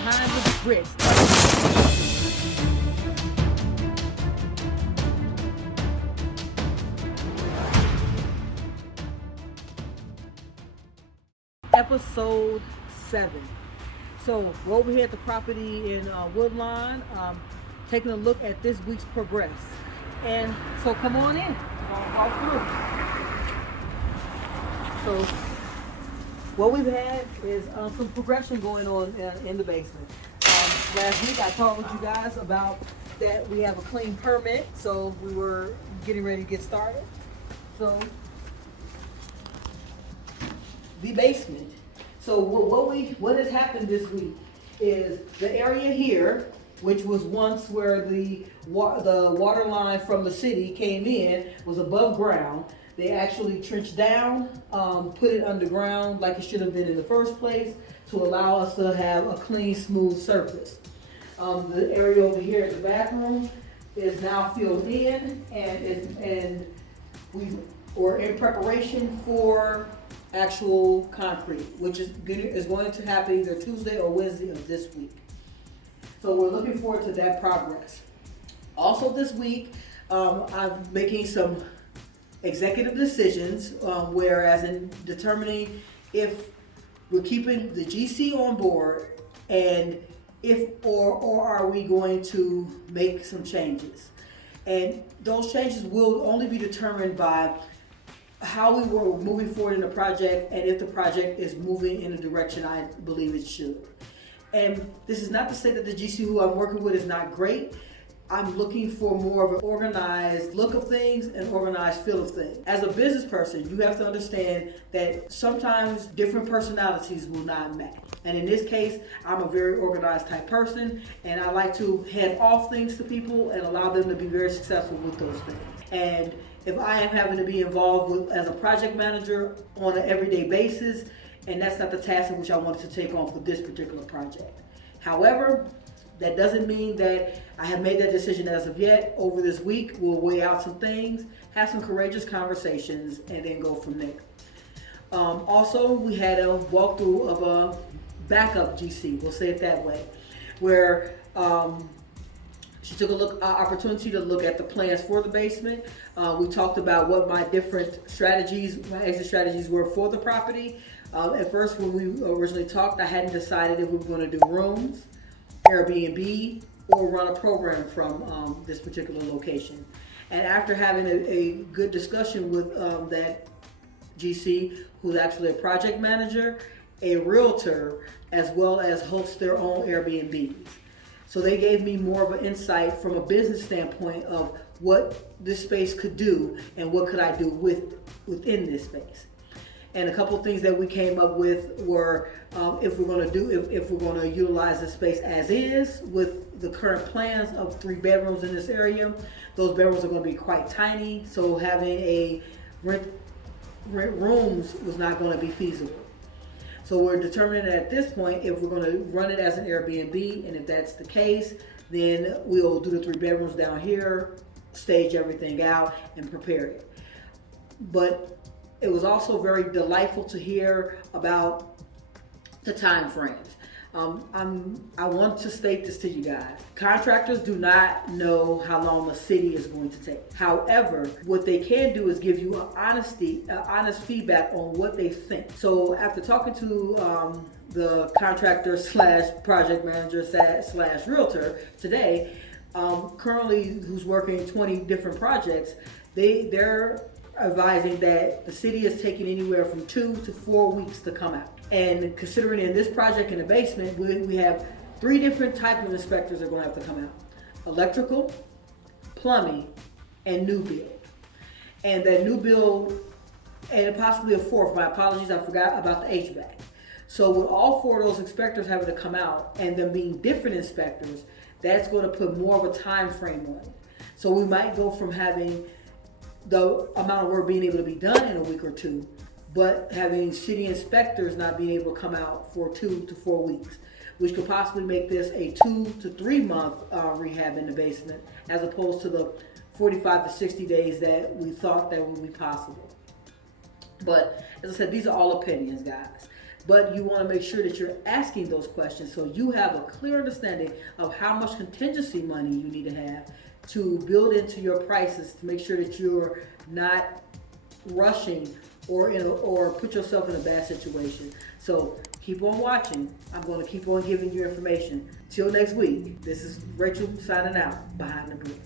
behind the bricks. Episode 7. So we're over here at the property in Woodlawn, taking a look at this week's progress. And so come on in, all through. So what we've had is some progression going on in the basement. Last week I told you guys about that we have a clean permit, so we were getting ready to get started. So the basement. So what has happened this week is the area here, which was once where the water line from the city came in, was above ground. They actually trenched down, put it underground like it should have been in the first place to allow us to have a clean, smooth surface. The area over here at the bathroom is now filled in, and we're in preparation for actual concrete, which is going to happen either Tuesday or Wednesday of this week. So we're looking forward to that progress. Also this week, I'm making some executive decisions, whereas in determining if we're keeping the GC on board and or are we going to make some changes. And those changes will only be determined by how we were moving forward in the project and if the project is moving in the direction I believe it should. And this is not to say that the GC who I'm working with is not great. I'm looking for more of an organized look of things and organized feel of things. As a business person, you have to understand that sometimes different personalities will not match. And in this case, I'm a very organized type person, and I like to hand off things to people and allow them to be very successful with those things. And if I am having to be involved as a project manager on an everyday basis, and that's not the task in which I wanted to take on for this particular project. However, that doesn't mean that I have made that decision as of yet. Over this week, we'll weigh out some things, have some courageous conversations, and then go from there. Also, we had a walkthrough of a backup GC, we'll say it that way, where she took opportunity to look at the plans for the basement. We talked about what my different strategies, my exit strategies were for the property. At first, when we originally talked, I hadn't decided if we were going to do rooms, Airbnb, or run a program from this particular location. And after having a good discussion with that GC, who's actually a project manager, a realtor, as well as hosts their own Airbnbs. So they gave me more of an insight from a business standpoint of what this space could do and what could I do within this space. And a couple of things that we came up with were if we're going to utilize the space as is with the current plans of 3 bedrooms in this area. Those bedrooms are going to be quite tiny, so having a rent rooms was not going to be feasible. So we're determining at this point if we're going to run it as an Airbnb, and if that's the case, then we'll do the 3 bedrooms down here, stage everything out, and prepare it. But it was also very delightful to hear about the time frames. I want to state this to you guys. Contractors do not know how long the city is going to take. However, what they can do is give you honest feedback on what they think. So after talking to the contractor / project manager / realtor today, currently who's working 20 different projects, they're advising that the city is taking anywhere from 2 to 4 weeks to come out. And considering in this project in the basement, we have 3 different types of inspectors that are going to have to come out. Electrical, plumbing, and new build. And that new build, and possibly a 4th, my apologies, I forgot about the HVAC. So with all 4 of those inspectors having to come out and them being different inspectors, that's going to put more of a time frame on it. So we might go from having the amount of work being able to be done in a week or 2, but having city inspectors not being able to come out for 2 to 4 weeks, which could possibly make this a 2 to 3 month rehab in the basement, as opposed to the 45 to 60 days that we thought that would be possible. But as I said, these are all opinions, guys. but you want to make sure that you're asking those questions so you have a clear understanding of how much contingency money you need to have to build into your prices to make sure that you're not rushing or put yourself in a bad situation. So keep on watching. I'm going to keep on giving you information. Till next week, this is Rachel signing out, Behind the Brick.